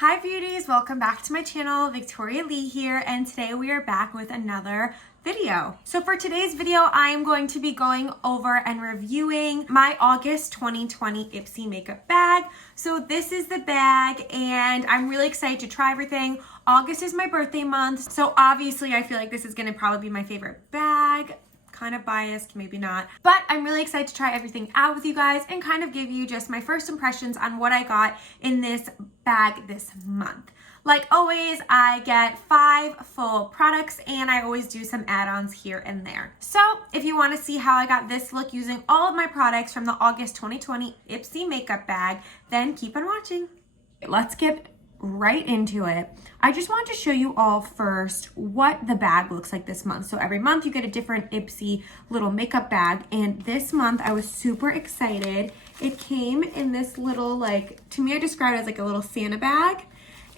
Hi beauties, welcome back to my channel. Victoria Leigh here, and today we are back with another video. So for today's video, I am going to be going over and reviewing my August 2020 IPSY makeup bag. So this is the bag and I'm really excited to try everything. August is my birthday month, so obviously I feel like this is gonna probably be my favorite bag. Kind of biased, maybe not, but I'm really excited to try everything out with you guys and kind of give you just my first impressions on what I got in this bag this month. Like always, I get 5 full products and I always do some add-ons here and there. So if you want to see how I got this look using all of my products from the August 2020 IPSY makeup bag, then keep on watching. Let's get right into it. I just want to show you all first what the bag looks like this month. So every month you get a different IPSY little makeup bag, and this month I was super excited. It came in this little, like, to me I describe it as like a little Santa bag,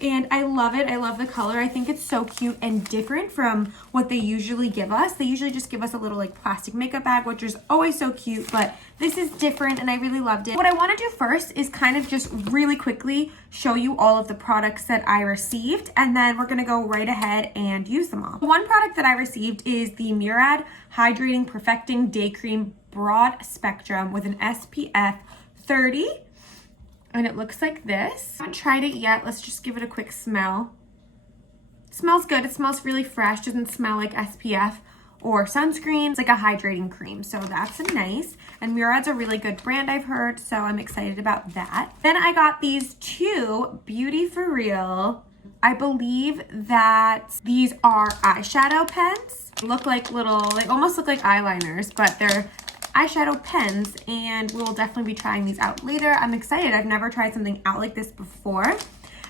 and I love it. I love the color. I think it's so cute and different from what they usually give us. They usually just give us a little like plastic makeup bag, which is always so cute, but this is different and I really loved it. What I want to do first is kind of just really quickly show you all of the products that I received, and then we're going to go right ahead and use them all. One product that I received is the MURAD Hydrating Perfecting Day Cream Broad Spectrum with an SPF 30. And it looks like this. I haven't tried it yet. Let's just give it a quick smell. It smells good. It smells really fresh. Doesn't smell like SPF or sunscreen. It's like a hydrating cream, so that's nice. And MURAD's a really good brand, I've heard, so I'm excited about that. Then I got these 2 Beauty For Real. I believe that these are eyeshadow pens. They look like little, they almost look like eyeliners, but they're eyeshadow pens, and we'll definitely be trying these out later. I'm excited. I've never tried something out like this before.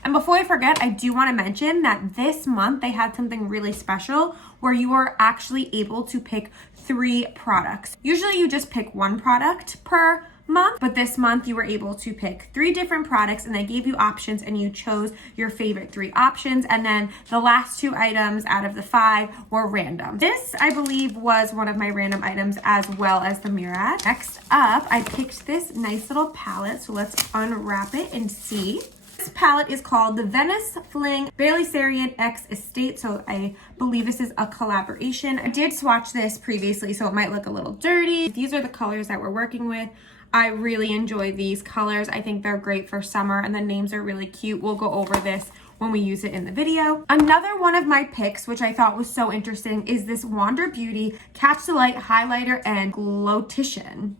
And before I forget, I do want to mention that this month they had something really special where you are actually able to pick 3 products. Usually you just pick 1 product per month, but this month you were able to pick 3 different products, and they gave you options and you chose your favorite 3 options, and then the last 2 items out of the 5 were random. This, I believe, was one of my random items as well as the MURAD. Next up, I picked this nice little palette, so let's unwrap it and see. This palette is called the Venice, Fling, Bailey Sarian X Estate, so I believe this is a collaboration. I did swatch this previously, so it might look a little dirty. These are the colors that we're working with. I really enjoy these colors. I think they're great for summer, and the names are really cute. We'll go over this when we use it in the video. Another one of my picks, which I thought was so interesting, is this Wander Beauty Catch the Light Highlighter and Glowtion.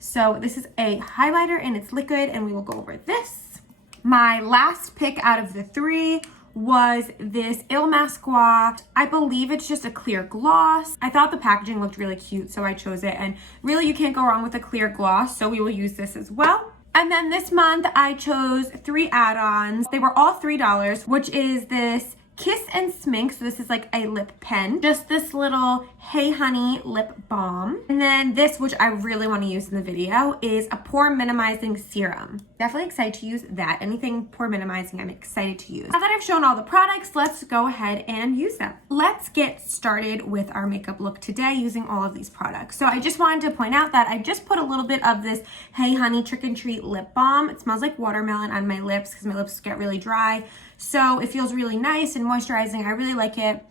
So this is a highlighter and it's liquid, and we will go over this. My last pick out of the 3 was this ILLAMASQUA. I believe it's just a clear gloss. I thought the packaging looked really cute, so I chose it, and really you can't go wrong with a clear gloss, so we will use this as well. And then this month I chose 3 add-ons. They were all $3, which is this Kiss and SMINK, so this is like a lip pen. Just this little Hey Honey lip balm. And then this, which I really want to use in the video, is a pore minimizing serum. Definitely excited to use that. Anything pore minimizing, I'm excited to use. Now that I've shown all the products, let's go ahead and use them. Let's get started with our makeup look today using all of these products. So I just wanted to point out that I just put a little bit of this Hey Honey Trick and Treat lip balm. It smells like watermelon on my lips because my lips get really dry. So it feels really nice and moisturizing. I really like it.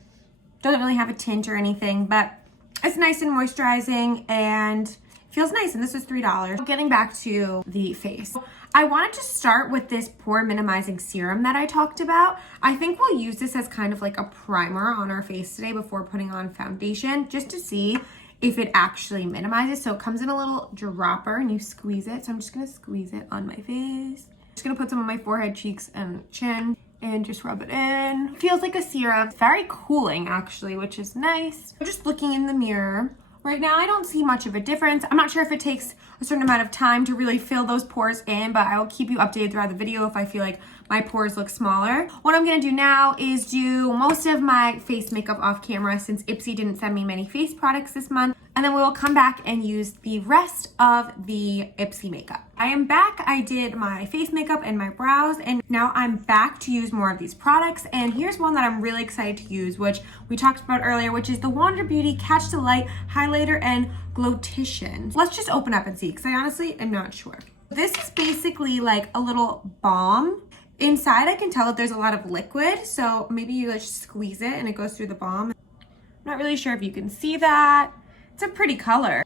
Doesn't really have a tint or anything, but it's nice and moisturizing and feels nice. And this is $3. Getting back to the face, I wanted to start with this pore minimizing serum that I talked about. I think we'll use this as kind of like a primer on our face today before putting on foundation, just to see if it actually minimizes. So it comes in a little dropper and you squeeze it. So I'm just gonna squeeze it on my face. Just gonna put some on my forehead, cheeks, and chin, and just rub it in. Feels like a serum. It's very cooling actually, which is nice. I'm just looking in the mirror. Right now I don't see much of a difference. I'm not sure if it takes a certain amount of time to really fill those pores in, but I will keep you updated throughout the video if I feel like my pores look smaller. What I'm gonna do now is do most of my face makeup off camera since IPSY didn't send me many face products this month. And then we will come back and use the rest of the IPSY makeup. I am back. I did my face makeup and my brows, and now I'm back to use more of these products. And here's one that I'm really excited to use, which we talked about earlier, which is the Wander Beauty Catch the Light Highlighter and Glowtion. Let's just open up and see, because I honestly am not sure. This is basically like a little balm. Inside I can tell that there's a lot of liquid, so maybe you just squeeze it and it goes through the balm. I'm not really sure if you can see that. It's a pretty color.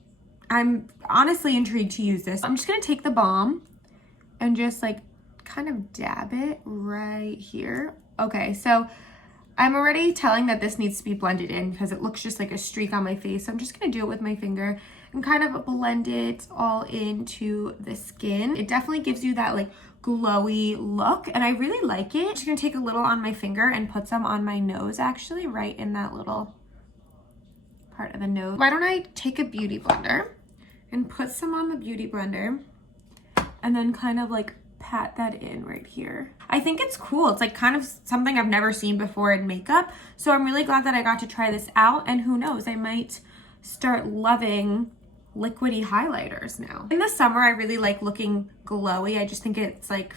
I'm honestly intrigued to use this. I'm just gonna take the balm and just like kind of dab it right here. Okay, so I'm already telling that this needs to be blended in because it looks just like a streak on my face. So I'm just gonna do it with my finger and kind of blend it all into the skin. It definitely gives you that like glowy look and I really like it. I'm just gonna take a little on my finger and put some on my nose, actually right in that little part of the nose. Why don't I take a beauty blender and put some on the beauty blender and then kind of like pat that in right here. I think it's cool. It's like kind of something I've never seen before in makeup. So I'm really glad that I got to try this out, and who knows, I might start loving liquidy highlighters now. In the summer, I really like looking glowy. I just think it's like,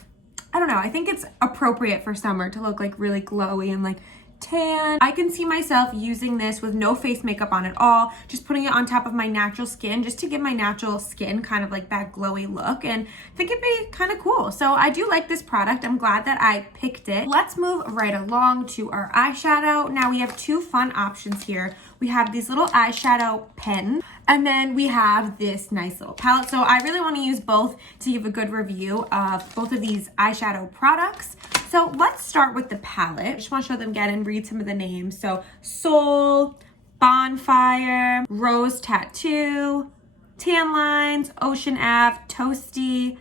I don't know, I think it's appropriate for summer to look like really glowy and like tan. I can see myself using this with no face makeup on at all, just putting it on top of my natural skin just to give my natural skin kind of like that glowy look, and I think it'd be kind of cool. So I do like this product. I'm glad that I picked it. Let's move right along to our eyeshadow. Now we have two fun options here. We have these little eyeshadow pens, and then we have this nice little palette. So I really want to use both to give a good review of both of these eyeshadow products. So let's start with the palette. I just want to show them again and read some of the names. So Soul, Bonfire, Rose Tattoo, Tan Lines, Ocean Ave, Toasty,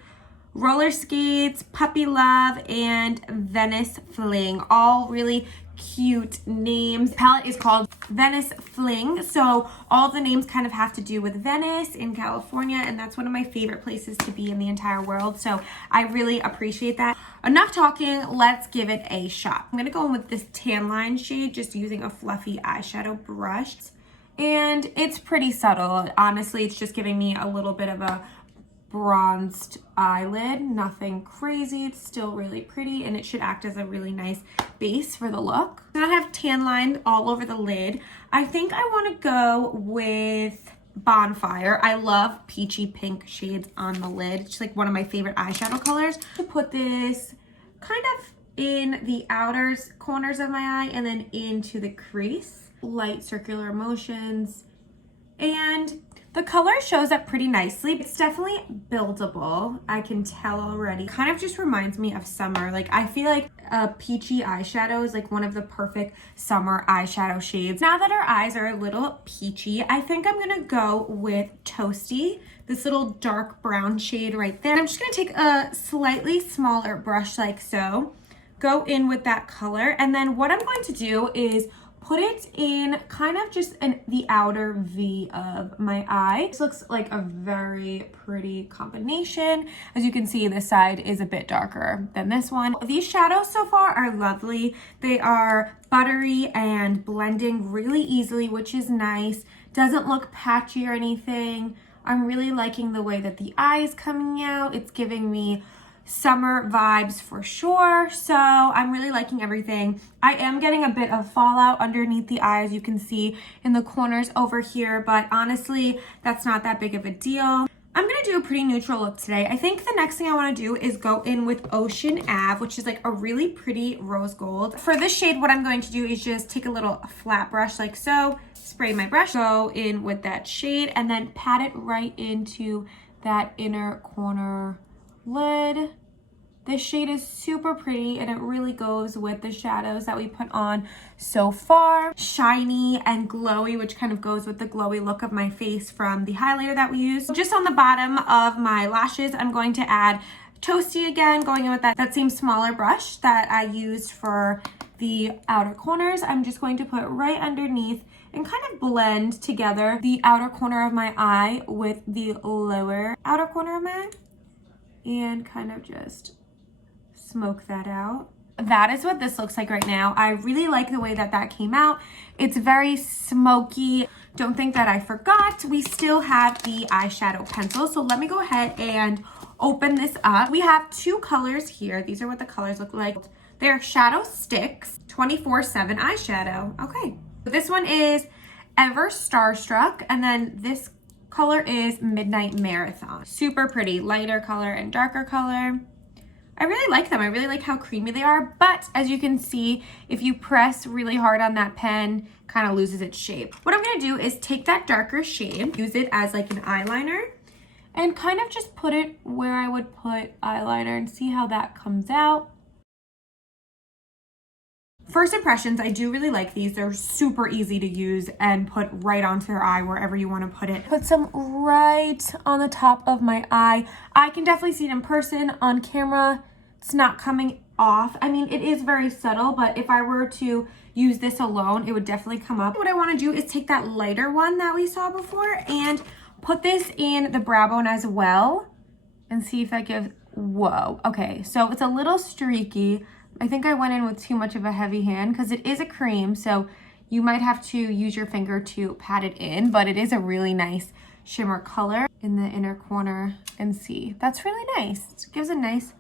Roller Skates, Puppy Love, and Venice Fling. All really cute names. The palette is called Venice Fling, so all the names kind of have to do with Venice in California, and that's one of my favorite places to be in the entire world, so I really appreciate that. Enough talking, let's give it a shot. I'm gonna go in with this tan line shade, just using a fluffy eyeshadow brush, and it's pretty subtle. Honestly, it's just giving me a little bit of a bronzed eyelid, nothing crazy. It's still really pretty, and it should act as a really nice base for the look. Then I have tan line all over the lid. I think I want to go with Bonfire. I love peachy pink shades on the lid. It's like one of my favorite eyeshadow colors. To put this kind of in the outer corners of my eye and then into the crease. Light circular motions, and the color shows up pretty nicely. It's definitely buildable. I can tell already. Kind of just reminds me of summer. Like I feel like a peachy eyeshadow is like one of the perfect summer eyeshadow shades. Now that our eyes are a little peachy, I think I'm gonna go with Toasty, this little dark brown shade right there. I'm just gonna take a slightly smaller brush like so, go in with that color, and then what I'm going to do is put it in kind of just in the outer V of my eye. This looks like a very pretty combination. As you can see, this side is a bit darker than this one. These shadows so far are lovely. They are buttery and blending really easily, which is nice. Doesn't look patchy or anything. I'm really liking the way that the eye is coming out. It's giving me summer vibes for sure, so I'm really liking everything. I am getting a bit of fallout underneath the eye, as you can see in the corners over here, but honestly, that's not that big of a deal. I'm gonna do a pretty neutral look today. I think the next thing I wanna do is go in with Ocean Ave, which is like a really pretty rose gold. For this shade, what I'm going to do is just take a little flat brush like so, spray my brush, go in with that shade, and then pat it right into that inner corner lid. This shade is super pretty, and it really goes with the shadows that we put on so far. Shiny and glowy, which kind of goes with the glowy look of my face from the highlighter that we used. Just on the bottom of my lashes, I'm going to add Toasty again, going in with that same smaller brush that I used for the outer corners. I'm just going to put right underneath and kind of blend together the outer corner of my eye with the lower outer corner of my eye, and kind of just smoke that out. That is what this looks like right now. I really like the way that that came out. It's very smoky. Don't think that I forgot. We still have the eyeshadow pencil. So let me go ahead and open this up. We have two colors here. These are what the colors look like. They're Shadow Sticks 24/7 eyeshadow. Okay. This one is Ever Starstruck, and then this color is Midnight Marathon. Super pretty, lighter color and darker color. I really like them. I really like how creamy they are, but as you can see, if you press really hard on that pen, kind of loses its shape. What I'm gonna do is take that darker shade, use it as like an eyeliner, and kind of just put it where I would put eyeliner and see how that comes out. First impressions, I do really like these. They're super easy to use and put right onto your eye wherever you want to put it. Put some right on the top of my eye. I can definitely see it in person. On camera, it's not coming off. I mean, it is very subtle, but if I were to use this alone, it would definitely come up. What I want to do is take that lighter one that we saw before and put this in the brow bone as well and see if that gives, whoa. Okay, so it's a little streaky. I think I went in with too much of a heavy hand because it is a cream, so you might have to use your finger to pat it in, but it is a really nice shimmer color in the inner corner. And see, that's really nice. It gives a nice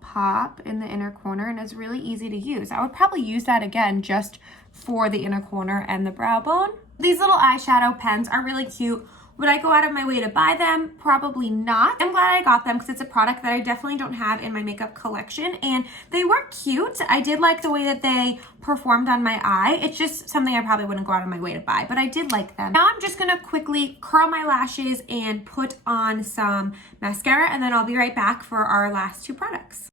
pop in the inner corner and it's really easy to use. I would probably use that again just for the inner corner and the brow bone. These little eyeshadow pens are really cute. Would I go out of my way to buy them? Probably not. I'm glad I got them because it's a product that I definitely don't have in my makeup collection, and they were cute. I did like the way that they performed on my eye. It's just something I probably wouldn't go out of my way to buy, but I did like them. Now I'm just gonna quickly curl my lashes and put on some mascara, and then I'll be right back for our last two products.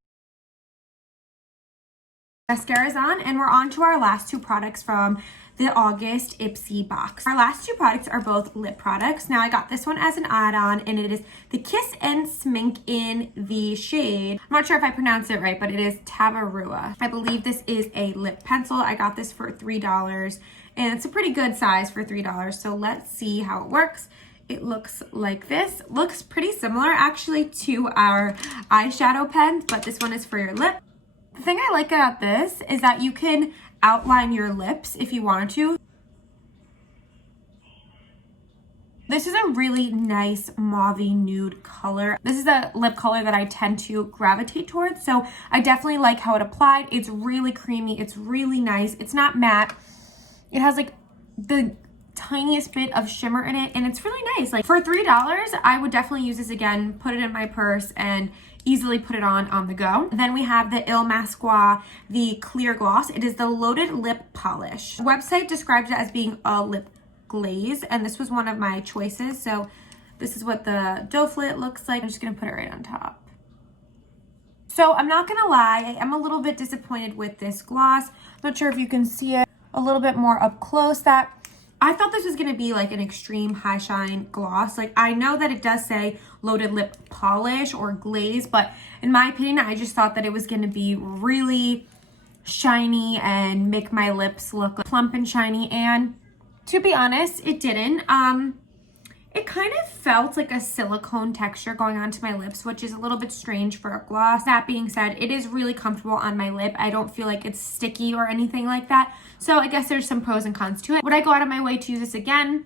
Mascara's on, and we're on to our last two products from the August IPSY box. Our last two products are both lip products. Now I got this one as an add-on, and it is the Kiss and SMINK in the shade, I'm not sure if I pronounced it right, but it is Tavarua. I believe this is a lip pencil. I got this for $3, and it's a pretty good size for $3. So let's see how it works. It looks like this. Looks pretty similar actually to our eyeshadow pen, but this one is for your lip. The thing I like about this is that you can outline your lips if you wanted to. This is a really nice mauvey nude color. This is a lip color that I tend to gravitate towards, so I definitely like how it applied. It's really creamy. It's really nice. It's not matte. It has like the tiniest bit of shimmer in it, and it's really nice. Like for $3, I would definitely use this again, put it in my purse, and easily put it on the go. Then we have the ILLAMASQUA, the clear gloss. It is the loaded lip polish. The website describes it as being a lip glaze, and this was one of my choices. So this is what the doe flit looks like. I'm just gonna put it right on top. So I'm not gonna lie, I am a little bit disappointed with this gloss. I'm not sure if you can see it a little bit more up close. That I thought this was going to be like an extreme high shine gloss. Like I know that it does say loaded lip polish or glaze, but in my opinion, I just thought that it was going to be really shiny and make my lips look plump and shiny. And to be honest, it didn't. It kind of felt like a silicone texture going onto my lips, which is a little bit strange for a gloss. That being said, it is really comfortable on my lip. I don't feel like it's sticky or anything like that. So I guess there's some pros and cons to it. Would I go out of my way to use this again?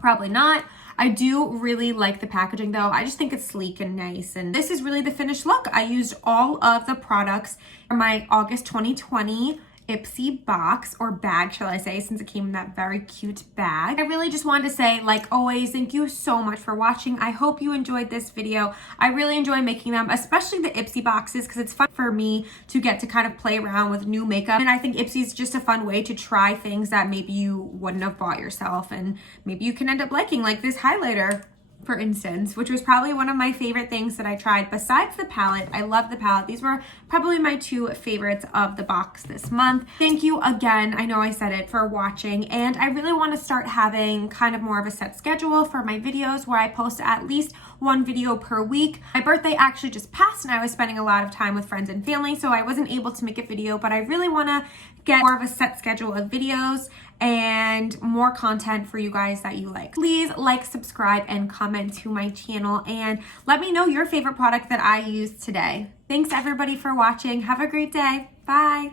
Probably not. I do really like the packaging though. I just think it's sleek and nice. And this is really the finished look. I used all of the products from my August 2020 IPSY box, or bag, shall I say, since it came in that very cute bag. I really just wanted to say, like always, thank you so much for watching. I hope you enjoyed this video. I really enjoy making them, especially the IPSY boxes, because it's fun for me to get to kind of play around with new makeup. And I think IPSY is just a fun way to try things that maybe you wouldn't have bought yourself, and maybe you can end up liking, like this highlighter, for instance, which was probably one of my favorite things that I tried besides the palette. I love the palette. These were probably my two favorites of the box this month. Thank you again, I know I said it, for watching, and I really want to start having kind of more of a set schedule for my videos where I post at least one video per week. My birthday actually just passed and I was spending a lot of time with friends and family, so I wasn't able to make a video, but I really want to get more of a set schedule of videos and more content for you guys that you like. Please like, subscribe, and comment to my channel, and let me know your favorite product that I used today. Thanks everybody for watching. Have a great day. Bye.